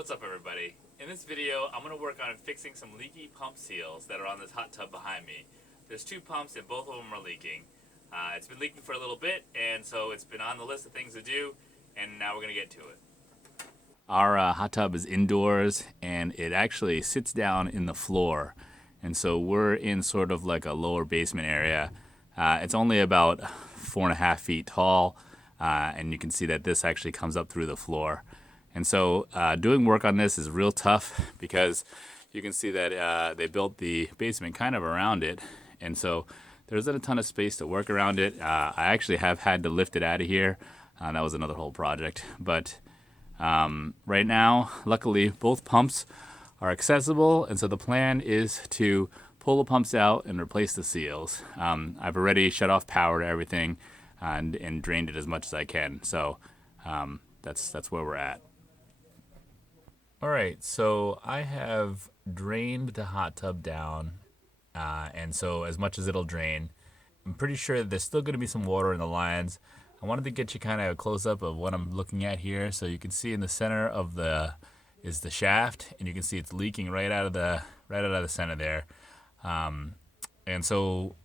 What's up, everybody? In this video, I'm going to work on fixing some leaky pump seals that are on this hot tub behind me. There's two pumps and both of them are leaking. It's been leaking for a little bit, and so it's been on the list of things to do, and now we're going to get to it. Our hot tub is indoors, and it actually sits down in the floor. And so we're in sort of like a lower basement area. It's only about 4.5 feet tall, and you can see that this actually comes up through the floor. And so doing work on this is real tough because you can see that they built the basement kind of around it. And so there isn't a ton of space to work around it. I actually have had to lift it out of here. That was another whole project. But right now, luckily, both pumps are accessible. And so the plan is to pull the pumps out and replace the seals. I've already shut off power to everything and drained it as much as I can. So that's where we're at. All right, so I have drained the hot tub down, and so as much as it'll drain, I'm pretty sure that there's still going to be some water in the lines. I wanted to get you kind of a close-up of what I'm looking at here. So you can see in the center of is the shaft, and you can see it's leaking right out of the center there. And so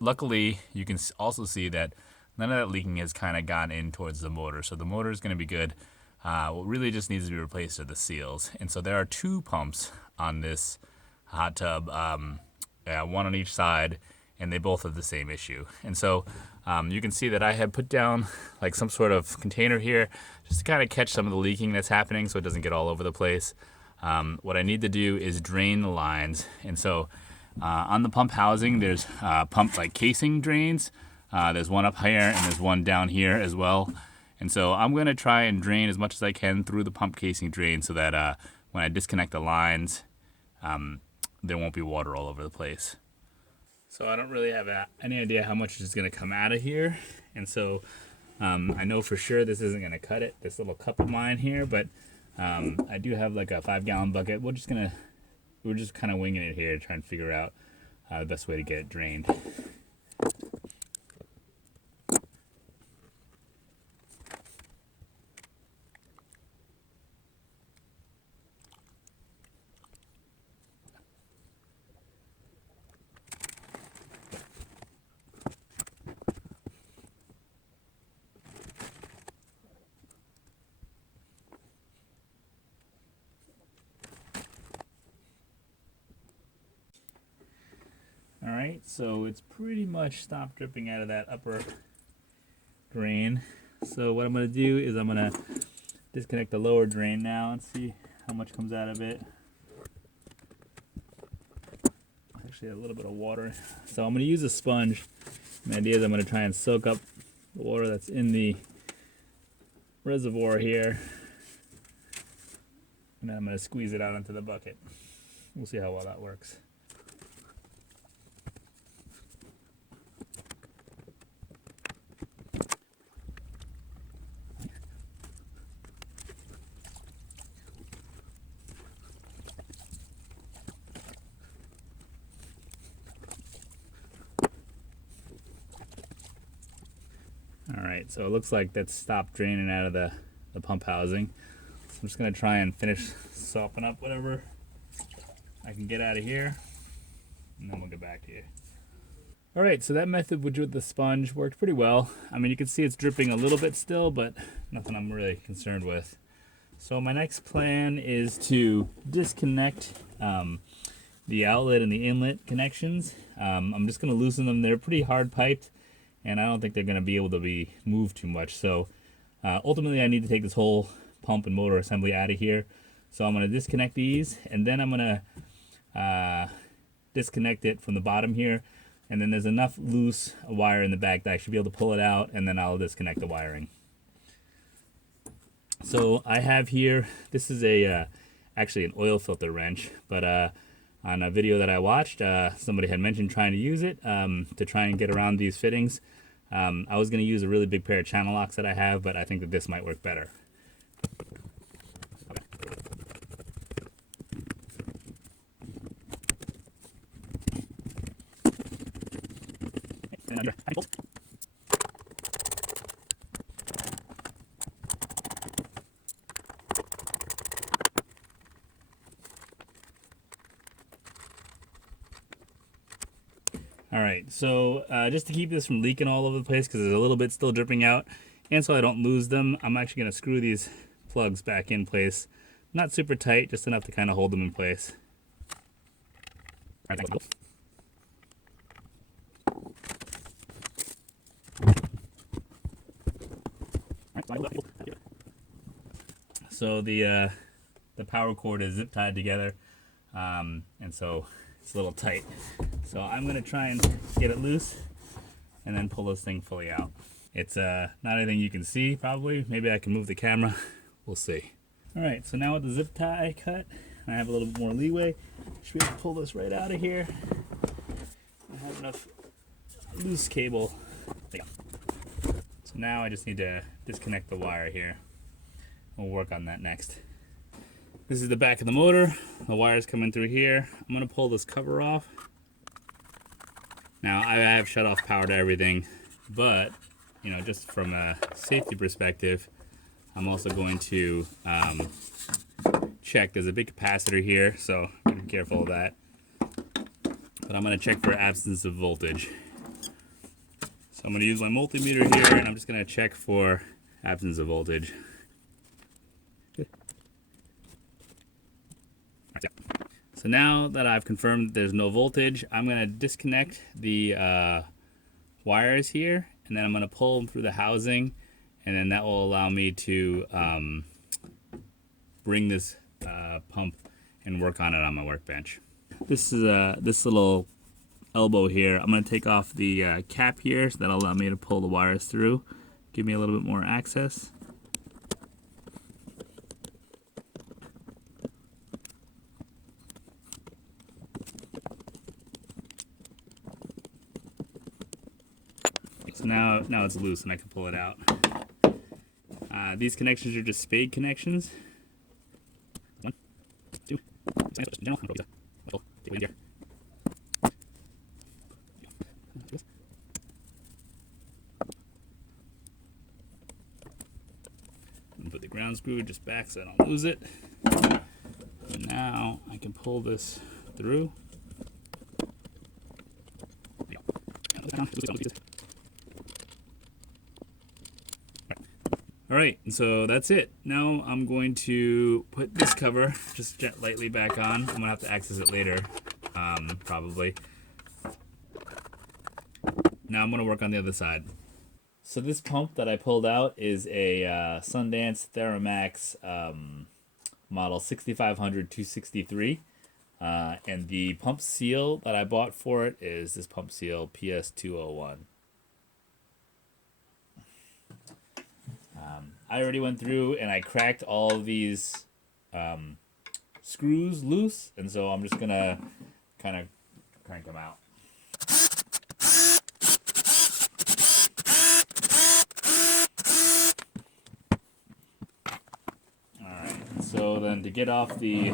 luckily, you can also see that none of that leaking has kind of gone in towards the motor. So the motor is going to be good. What really just needs to be replaced are the seals. And so there are two pumps on this hot tub, one on each side, and they both have the same issue. And so you can see that I have put down like some sort of container here just to kind of catch some of the leaking that's happening so it doesn't get all over the place. What I need to do is drain the lines. And so on the pump housing, there's pump like casing drains. There's one up here and there's one down here as well. And so I'm going to try and drain as much as I can through the pump casing drain so that when I disconnect the lines, there won't be water all over the place. So I don't really have any idea how much is going to come out of here. And so I know for sure this isn't going to cut it, this little cup of mine here, but I do have like a 5-gallon bucket. We're just kind of winging it here to try and figure out the best way to get it drained. All right, so it's pretty much stopped dripping out of that upper drain. So what I'm going to do is I'm going to disconnect the lower drain now and see how much comes out of it. Actually, a little bit of water. So I'm going to use a sponge. The idea is I'm going to try and soak up the water that's in the reservoir here. And then I'm going to squeeze it out into the bucket. We'll see how well that works. All right, so it looks like that's stopped draining out of the pump housing. So I'm just gonna try and finish sopping up whatever I can get out of here, and then we'll get back to you. All right, so that method with the sponge worked pretty well. I mean, you can see it's dripping a little bit still, but nothing I'm really concerned with. So my next plan is to disconnect the outlet and the inlet connections. I'm just gonna loosen them. They're pretty hard piped, and I don't think they're going to be able to be moved too much. So ultimately I need to take this whole pump and motor assembly out of here. So I'm going to disconnect these, and then I'm going to disconnect it from the bottom here. And then there's enough loose wire in the back that I should be able to pull it out, and then I'll disconnect the wiring. So I have here, this is actually an oil filter wrench, but on a video that I watched, somebody had mentioned trying to use it to try and get around these fittings. I was going to use a really big pair of channel locks that I have, but I think that this might work better. All right, so just to keep this from leaking all over the place, because there's a little bit still dripping out, and so I don't lose them, I'm actually going to screw these plugs back in place. Not super tight, just enough to kind of hold them in place. All right, so the power cord is zip tied together, and so it's a little tight. So I'm going to try and get it loose and then pull this thing fully out. It's not anything you can see, probably. Maybe I can move the camera. We'll see. All right, so now with the zip tie cut, I have a little bit more leeway. Should be able to pull this right out of here. I have enough loose cable. So now I just need to disconnect the wire here. We'll work on that next. This is the back of the motor. The wire's coming through here. I'm gonna pull this cover off. Now I have shut off power to everything, but you know, just from a safety perspective, I'm also going to check. There's a big capacitor here, so be careful of that. But I'm going to check for absence of voltage. So I'm going to use my multimeter here, and I'm just going to check for absence of voltage. So now that I've confirmed that there's no voltage, I'm going to disconnect the wires here, and then I'm going to pull them through the housing, and then that will allow me to bring this pump and work on it on my workbench. This is this little elbow here. I'm going to take off the cap here, so that'll allow me to pull the wires through, give me a little bit more access. So now it's loose and I can pull it out. These connections are just spade connections. 1, 2, and put the ground screw just back so I don't lose it. And now I can pull this through. Alright, so that's it. Now I'm going to put this cover just lightly back on. I'm going to have to access it later, probably. Now I'm going to work on the other side. So this pump that I pulled out is a Sundance Theramax model 6500 263. And the pump seal that I bought for it is this pump seal PS201. I already went through and I cracked all of these screws loose, and so I'm just gonna kind of crank them out. Alright, so then to get off the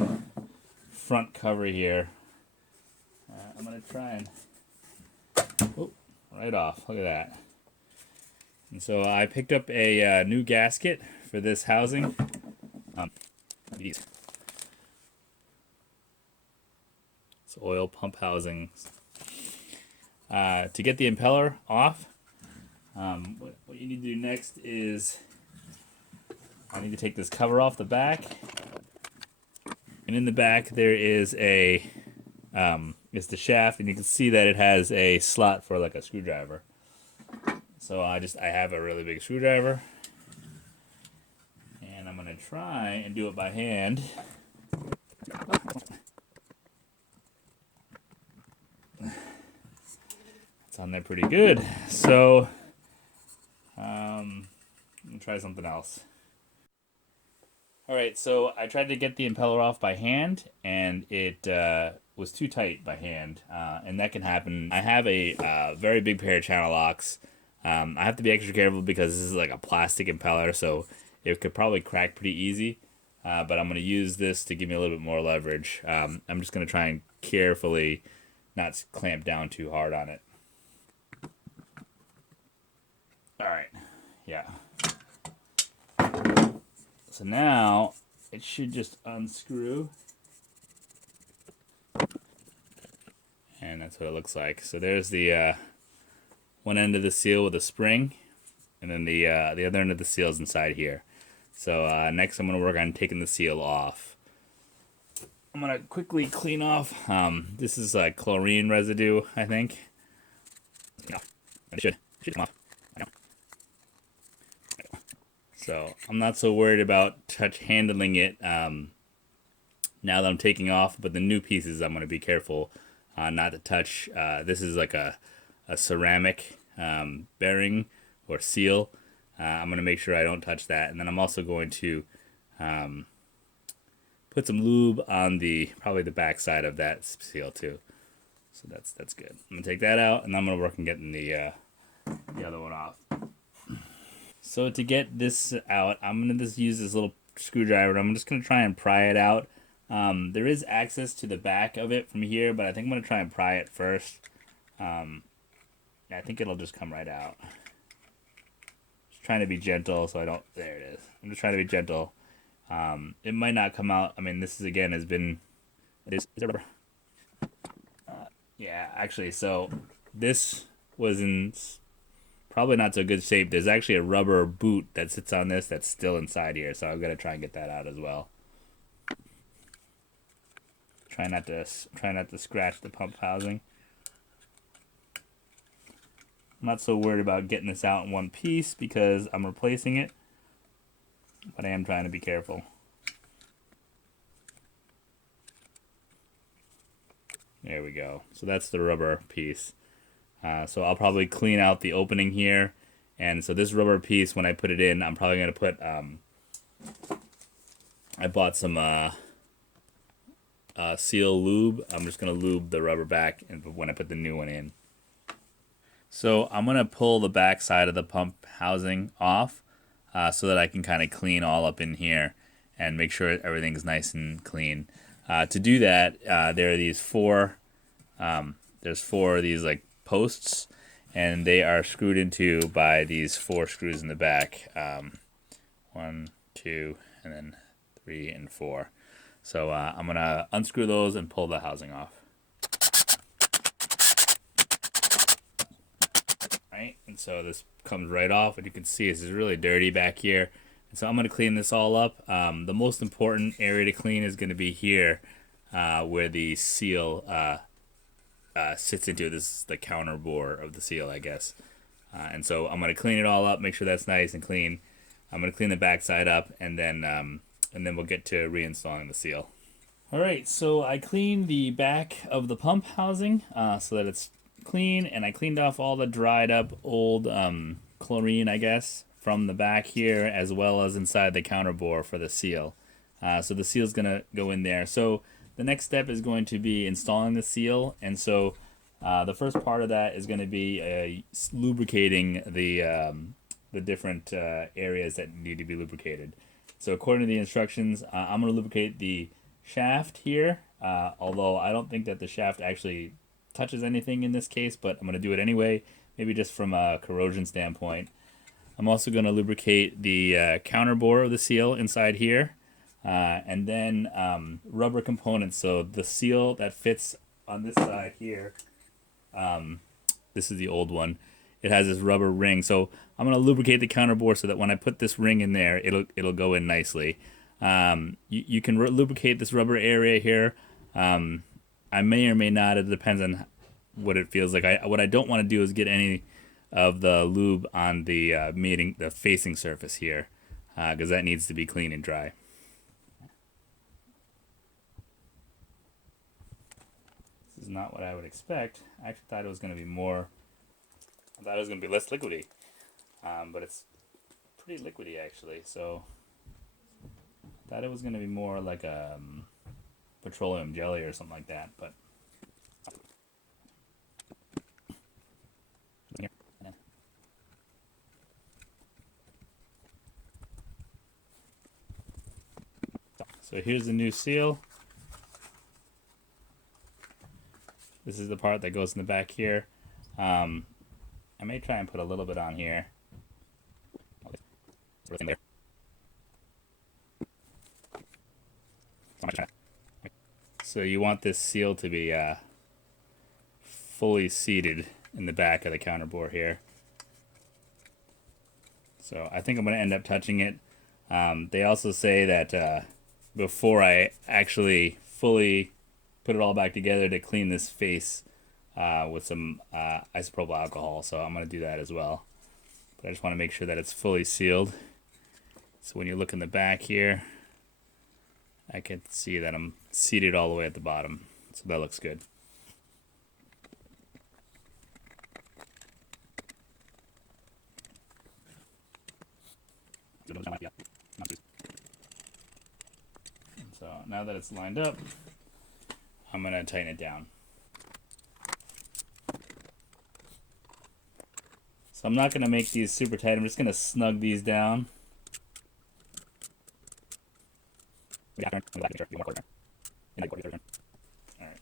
front cover here, I'm gonna try and, oh, right off, look at that. And so I picked up a new gasket for this housing. These. It's oil pump housings. To get the impeller off, what you need to do next is I need to take this cover off the back. And in the back there is a, it's the shaft, and you can see that it has a slot for like a screwdriver. So I have a really big screwdriver, and I'm going to try and do it by hand. It's on there pretty good. So I'm going to try something else. Alright, so I tried to get the impeller off by hand, and it was too tight by hand, and that can happen. I have a very big pair of channel locks. I have to be extra careful because this is like a plastic impeller, so it could probably crack pretty easy. But I'm going to use this to give me a little bit more leverage. I'm just going to try and carefully not clamp down too hard on it. Alright, yeah. So now it should just unscrew. And and that's what it looks like. So there's the one end of the seal with a spring, and then the other end of the seal is inside here. So next I'm going to work on taking the seal off. I'm going to quickly clean off. This is chlorine residue, I think. It should come off. So I'm not so worried about handling it now that I'm taking off, but the new pieces I'm going to be careful not to touch. This is like a ceramic bearing or seal. I'm going to make sure I don't touch that, and then I'm also going to put some lube on probably the back side of that seal too. So that's good. I'm going to take that out, and I'm going to work on getting the other one off. So to get this out, I'm going to just use this little screwdriver, and I'm just going to try and pry it out. There is access to the back of it from here, but I think I'm going to try and pry it first. Yeah, I think it'll just come right out. Just trying to be gentle so I don't... There it is. I'm just trying to be gentle. It might not come out. I mean, this is, again, has been... Is there rubber? Yeah, actually, so this was in probably not so good shape. There's actually a rubber boot that sits on this that's still inside here, so I'm going to try and get that out as well. Try not to scratch the pump housing. I'm not so worried about getting this out in one piece because I'm replacing it, but I am trying to be careful. There we go. So that's the rubber piece. So I'll probably clean out the opening here, and so this rubber piece, when I put it in, I'm probably going to put I bought some seal lube. I'm just going to lube the rubber back and when I put the new one in. So I'm going to pull the back side of the pump housing off so that I can kind of clean all up in here and make sure everything's nice and clean. To do that, there are these there's four of these like posts, and they are screwed into by these 4 screws in the back. 1, 2, and then 3 and 4. So I'm going to unscrew those and pull the housing off. Right, and so this comes right off, and you can see this is really dirty back here. And so I'm going to clean this all up. The most important area to clean is going to be here where the seal sits into. This is the counter bore of the seal, I guess. And so I'm going to clean it all up, make sure that's nice and clean. I'm going to clean the back side up, and then we'll get to reinstalling the seal. All right, so I cleaned the back of the pump housing so that it's clean, and I cleaned off all the dried up old chlorine, I guess, from the back here, as well as inside the counter bore for the seal. So the seal's going to go in there. So the next step is going to be installing the seal, and so the first part of that is going to be lubricating the different areas that need to be lubricated. So according to the instructions, I'm going to lubricate the shaft here, although I don't think that the shaft actually touches anything in this case, but I'm going to do it anyway, maybe just from a corrosion standpoint. I'm also going to lubricate the counter bore of the seal inside here. And then rubber components. So the seal that fits on this side here, this is the old one. It has this rubber ring. So I'm going to lubricate the counter bore so that when I put this ring in there, it'll go in nicely. You can lubricate this rubber area here. I may or may not. It depends on what it feels like. What I don't want to do is get any of the lube on the facing surface here, because that needs to be clean and dry. Is not what I would expect. I actually thought it was going to be more. I thought it was going to be less liquidy, but it's pretty liquidy actually. So I thought it was going to be more like a petroleum jelly or something like that. But so here's the new seal. This is the part that goes in the back here. I may try and put a little bit on here. So you want this seal to be fully seated in the back of the counterbore here. So I think I'm going to end up touching it. They also say that before I actually fully put it all back together, to clean this face with some isopropyl alcohol. So I'm going to do that as well. But I just want to make sure that it's fully sealed. So when you look in the back here, I can see that I'm seated all the way at the bottom. So that looks good. So now that it's lined up, I'm going to tighten it down. So I'm not going to make these super tight. I'm just going to snug these down. Alright,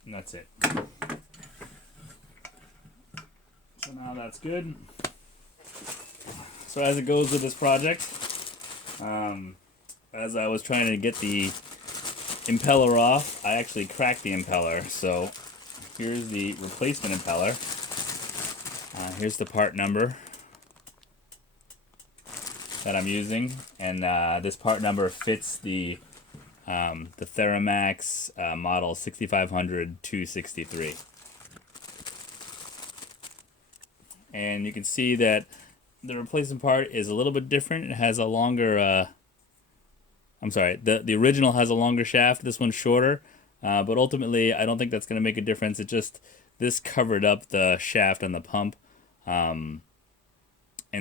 and that's it. So now that's good. So as it goes with this project, as I was trying to get the impeller off, I actually cracked the impeller. So here's the replacement impeller. Here's the part number that I'm using, and this part number fits the Theramax model 6500-263. And you can see that the replacement part is a little bit different. It has a longer, the original has a longer shaft, this one's shorter, but ultimately I don't think that's going to make a difference. It just, this covered up the shaft on the pump, and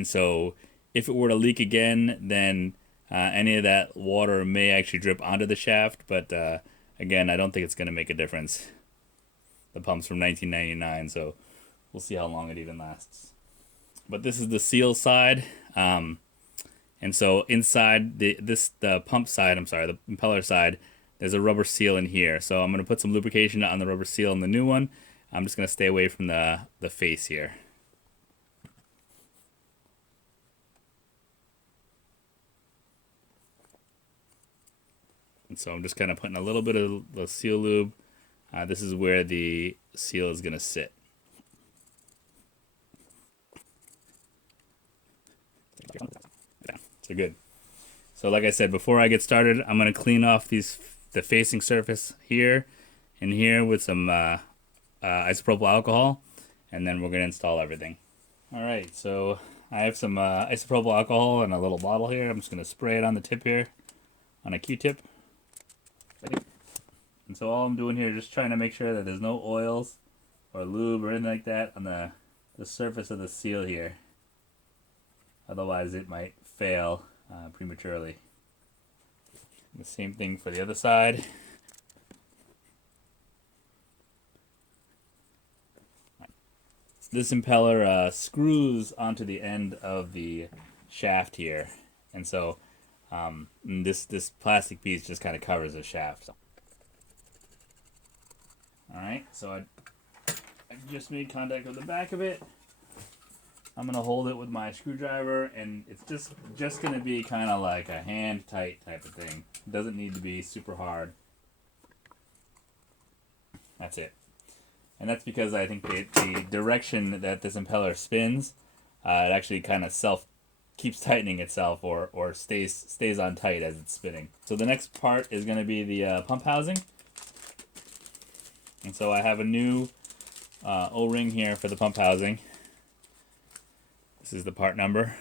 so if it were to leak again, then any of that water may actually drip onto the shaft, but again, I don't think it's going to make a difference. The pump's from 1999, so we'll see how long it even lasts. But this is the seal side, and so inside the pump side, the impeller side, there's a rubber seal in here. So I'm going to put some lubrication on the rubber seal in the new one. I'm just going to stay away from the face here. And so I'm just kind of putting a little bit of the seal lube. This is where the seal is going to sit. So good. So like I said, before I get started, I'm going to clean off the facing surface here and here with some isopropyl alcohol, and then we're going to install everything. Alright, so I have some isopropyl alcohol in a little bottle here. I'm just going to spray it on the tip here, on a Q-tip. And so all I'm doing here is just trying to make sure that there's no oils or lube or anything like that on the surface of the seal here. Otherwise it might fail prematurely. The same thing for the other side. This impeller screws onto the end of the shaft here, and so this plastic piece just kind of covers the shaft. Alright, so I just made contact with the back of it. I'm going to hold it with my screwdriver, and it's just going to be kind of like a hand tight type of thing. It doesn't need to be super hard. That's it. And that's because I think the direction that this impeller spins, it actually kind of keeps tightening itself or stays on tight as it's spinning. So the next part is going to be the pump housing. And so I have a new O-ring here for the pump housing. This is the part number.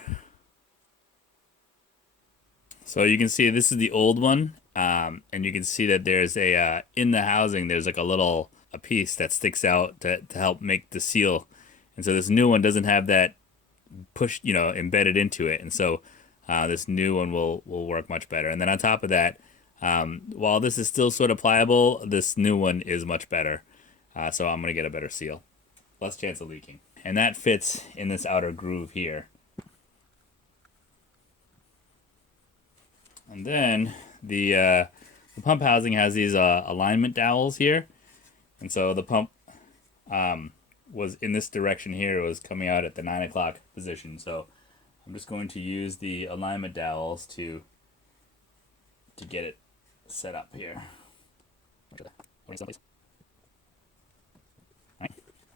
So you can see this is the old one, and you can see that there's a in the housing there's like a piece that sticks out to help make the seal, and so this new one doesn't have that embedded into it, and so this new one will work much better. And then on top of that, while this is still sort of pliable, this new one is much better, so I'm gonna get a better seal, less chance of leaking. And that fits in this outer groove here. And then the pump housing has these alignment dowels here. And so the pump was in this direction here. It was coming out at the 9 o'clock position. So I'm just going to use the alignment dowels to get it set up here.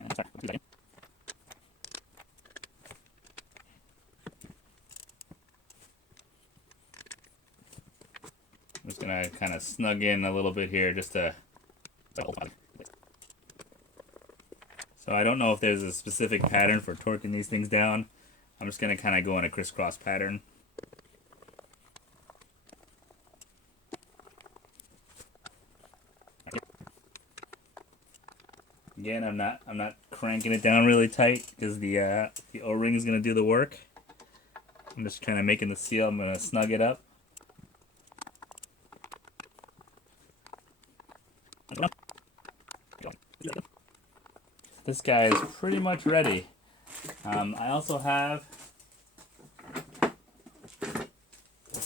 And I'm just gonna kind of snug in a little bit here just to. So I don't know if there's a specific pattern for torquing these things down. I'm just gonna kind of go in a crisscross pattern. Again, I'm not cranking it down really tight because the O-ring is gonna do the work. I'm just kind of making the seal. I'm gonna snug it up. This guy is pretty much ready. I also have.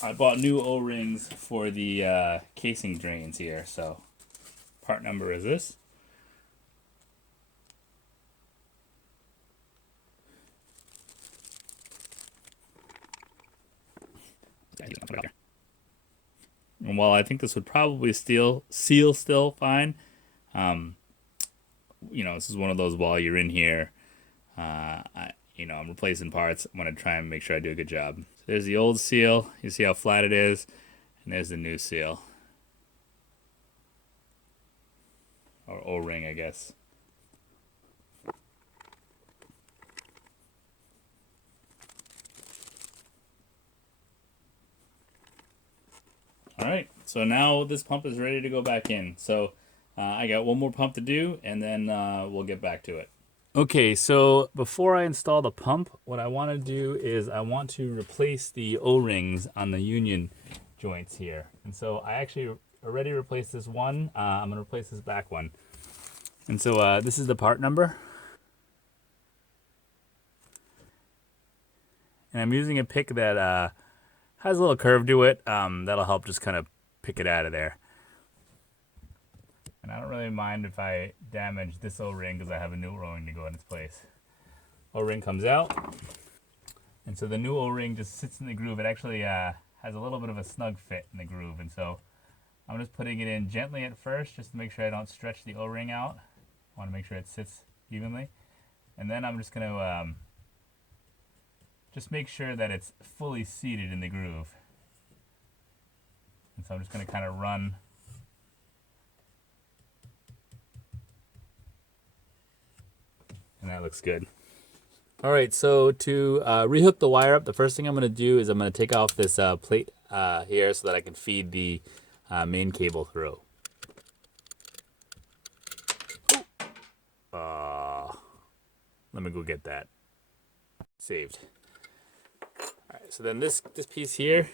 I bought new O-rings for the casing drains here. So, part number is this. And while I think this would probably seal still fine, you know, this is one of those while you're in here, I'm replacing parts. I'm going to try and make sure I do a good job. So there's the old seal. You see how flat it is. And there's the new seal. Or O-ring, I guess. Alright, so now this pump is ready to go back in. So I got one more pump to do, and then we'll get back to it. Okay, so before I install the pump, what I want to do is I want to replace the O-rings on the union joints here. And so I actually already replaced this one. I'm going to replace this back one. And so this is the part number. And I'm using a pick that has a little curve to it. That'll help just kind of pick it out of there. And I don't really mind if I damage this O-ring because I have a new O-ring to go in its place. O-ring comes out. And so the new O-ring just sits in the groove. It actually has a little bit of a snug fit in the groove. And so I'm just putting it in gently at first just to make sure I don't stretch the O-ring out. I want to make sure it sits evenly. And then I'm just going to just make sure that it's fully seated in the groove. And so I'm just going to kind of run. And that looks good. All right, so to rehook the wire up, the first thing I'm going to do is I'm going to take off this plate here so that I can feed the main cable through. Let me go get that. Saved. All right, so then this piece here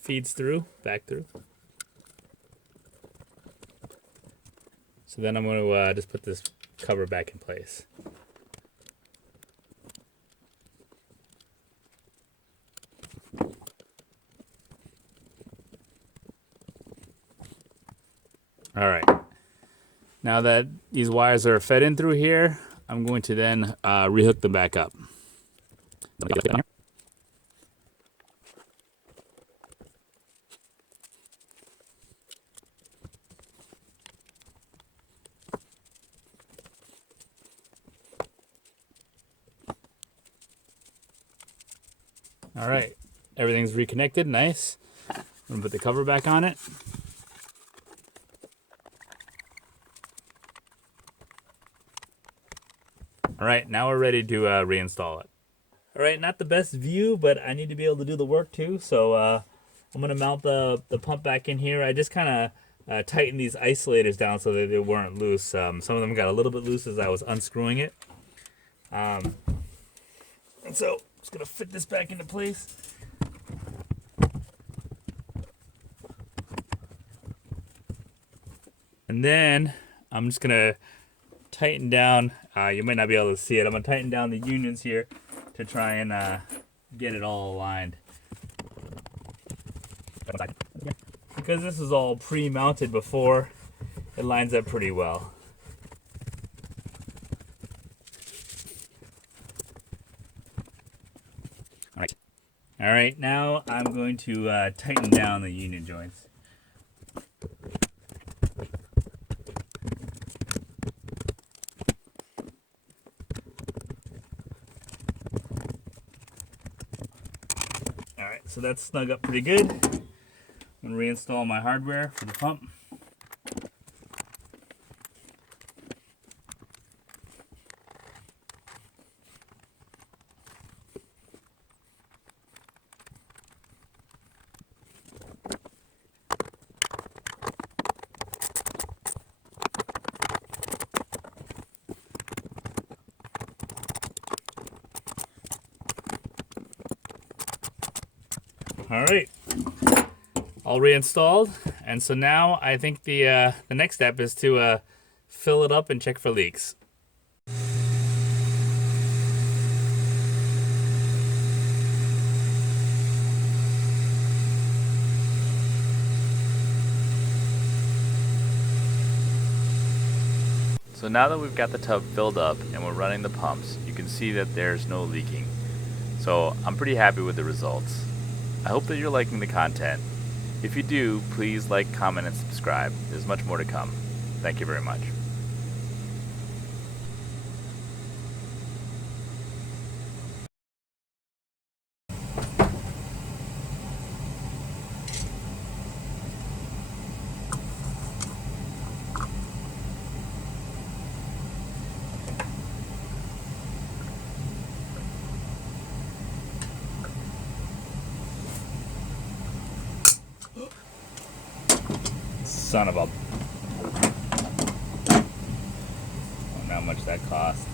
feeds through, back through. So then I'm going to just put this cover back in place. All right. Now that these wires are fed in through here, I'm going to then rehook them back up. All right, everything's reconnected, nice. I'm gonna put the cover back on it. All right, now we're ready to reinstall it. All right, not the best view, but I need to be able to do the work too. So I'm gonna mount the pump back in here. I just kind of tightened these isolators down so that they weren't loose. Some of them got a little bit loose as I was unscrewing it. And so I'm just gonna fit this back into place. And then I'm just gonna tighten down. You might not be able to see it. I'm gonna tighten down the unions here to try and get it all aligned. Because this is all pre-mounted before, it lines up pretty well. All right, now I'm going to tighten down the union joints. Alright, so that's snug up pretty good. I'm going to reinstall my hardware for the pump. All right, all reinstalled, and so now I think the next step is to fill it up and check for leaks. So now that we've got the tub filled up and we're running the pumps, you can see that there's no leaking. So I'm pretty happy with the results. I hope that you're liking the content. If you do, please like, comment, and subscribe. There's much more to come. Thank you very much. Son of a... I don't know how much that cost.